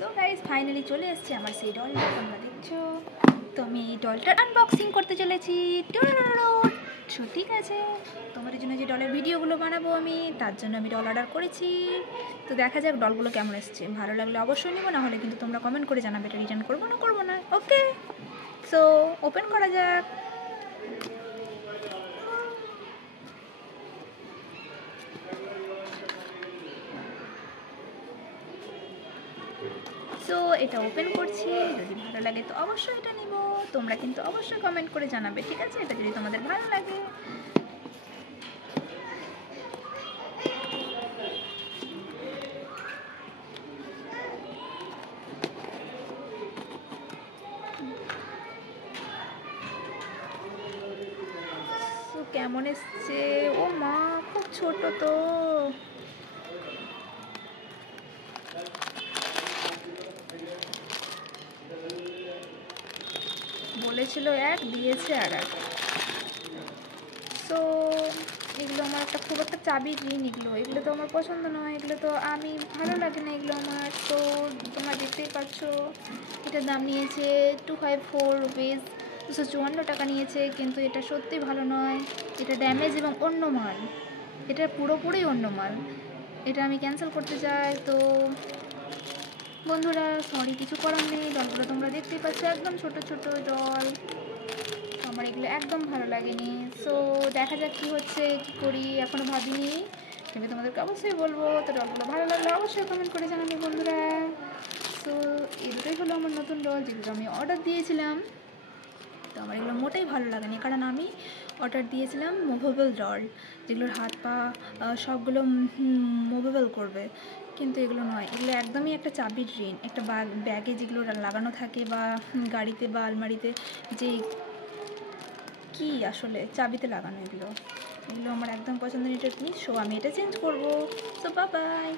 So guys finally চলে এসেছে আমার সেই ডলটা, তোমরা দেখছো। তো আমি এই ডলটার আনবক্সিং করতে চলেছি। সো ঠিক আছে, তোমাদের জন্য যে ডলের ভিডিওগুলো বানাবো আমি, তার জন্য আমি ডল অর্ডার করেছি। তো দেখা যাক ডলগুলো কেমন এসছে। ভালো লাগলে অবশ্যই নেবো, না হলে কিন্তু তোমরা কমেন্ট করে জানাবে এটা রিটার্ন করবো না। ওকে, সো ওপেন করা যাক। সো এটা ওপেন করছি, যদি ভালো লাগে তো অবশ্যই এটা নিব। তোমরা কিন্তু অবশ্যই কমেন্ট করে জানাবে, ঠিক আছে, এটা যদি তোমাদের ভালো লাগে। সো কেমন এসছে? ও মা, খুব ছোট তো। বলেছিল এক, দিয়েছে আর এক। সো এগুলো আমার খুব একটা চাবির ঋণ। এগুলো তো আমার পছন্দ নয়, এগুলো তো আমি ভালো লাগে না এগুলো আমার। তো তোমরা দেখতেই পাচ্ছ, এটার দাম নিয়েছে 254 রুপিস, 254 টাকা নিয়েছে। কিন্তু এটা সত্যি ভালো নয়, এটা ড্যামেজ এবং অন্য মাল, এটা পুরোপুরি অন্য মাল। এটা আমি ক্যান্সেল করতে চাই। তো বন্ধুরা সরি, কিছু করার নেই। ডলগুলো তোমরা দেখতেই পাচ্ছ, একদম ছোট ছোট ডল। আমার এগুলো একদম ভালো লাগেনি। সো দেখা যাক কী হচ্ছে, কী করি, এখনও ভাবিনি। আমি তোমাদেরকে অবশ্যই বলবো। তো ডলগুলো ভালো লাগলে অবশ্যই কমেন্ট করে জানাবে বন্ধুরা। সো এই দুটোই হলো আমার নতুন ডল, যেগুলো আমি অর্ডার দিয়েছিলাম। তো আমার এগুলো মোটেই ভালো লাগেনি, কারণ আমি অর্ডার দিয়েছিলাম মুভেবল ডল, যেগুলোর হাত পা সবগুলো মুভেবল করবে। কিন্তু এগুলো নয়, এগুলো একদমই একটা চাবির ঋণ। একটা ব্যাগে যেগুলো লাগানো থাকে, বা গাড়িতে বা আলমারিতে, যে কি আসলে চাবিতে লাগানো, এগুলো আমার একদম পছন্দের এটা জিনিস। সো আমি এটা চেঞ্জ করবো। So by.